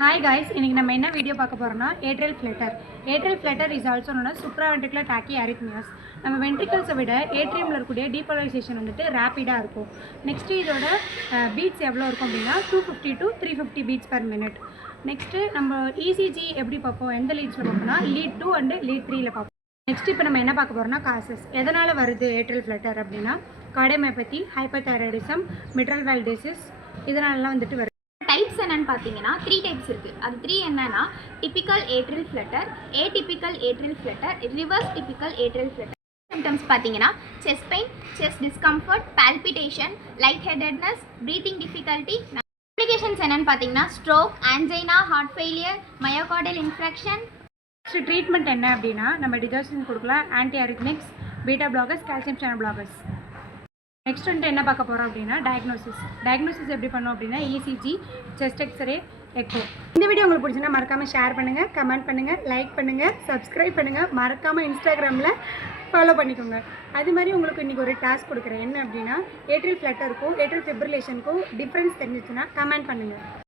Hi guys, இன்னைக்கு நம்ம என்ன வீடியோ பார்க்க போறோம்னா atrial flutter. Atrial flutter is also known as supraventricular tachyarrhythmias. நம்ம ventricles விட atriumல இருக்கக்கூடிய depolarization வந்துட்டு ரேப்பிடா இருக்கும். நெக்ஸ்ட் இதோட பீட்ஸ் எவ்வளவு இருக்கும் அப்படினா 250 to 350 beats per minute. Next நம்ம ECG எப்படி பார்ப்போம், எந்த லீட்ஸ்ல பார்ப்போம்னா lead 2 and lead 3 ல பார்ப்போம். நெக்ஸ்ட் இப்போ நம்ம என்ன பார்க்க போறோம்னா காசஸ். எதனால வருது atrial flutter அப்படினா cardiomyopathy, hyperthyroidism, mitral valve disease இதனாலலாம் வந்துட்டு வருது. டைப்ஸ் என்னன்னு பார்த்தீங்கன்னா 3 டைப்ஸ் இருக்குது. அது 3 என்னன்னா typical atrial flutter, atypical atrial flutter, reverse typical atrial flutter. Symptoms பார்த்தீங்கன்னா chest pain, chest discomfort, palpitation, light headedness, breathing difficulty. Complications என்னன்னு பார்த்தீங்கன்னா stroke, angina, heart failure, myocardial infarction. Treatment என்ன அப்படின்னா நம்ம டிஜோசின் கொடுக்கலாம், anti arrhythmics, beta blockers, calcium channel blockers. Next வந்துட்டு என்ன பார்க்க போகிறோம் அப்படின்னா டயக்னோசிஸ் எப்படி பண்ணோம் அப்படின்னா ECG, செஸ்ட் எக்ஸ்ரே, எக்கோ. இந்த வீடியோ உங்களுக்கு பிடிச்சுன்னா மறக்காமல் ஷேர் பண்ணுங்கள், கமெண்ட் பண்ணுங்கள், லைக் பண்ணுங்கள், சப்ஸ்கிரைப் பண்ணுங்கள், மறக்காமல் இன்ஸ்டாகிராமில் ஃபாலோ பண்ணிக்கோங்க. அது மாதிரி உங்களுக்கு இன்றைக்கி ஒரு டாஸ்க் கொடுக்குறேன். என்ன அப்படின்னா ஏட்ரியல் ஃப்ளட்டருக்கும் ஏட்ரியல் ஃபிப்ரிலேஷனுக்கும் டிஃப்ரென்ஸ் தெரிஞ்சிச்சுன்னா கமெண்ட் பண்ணுங்கள்.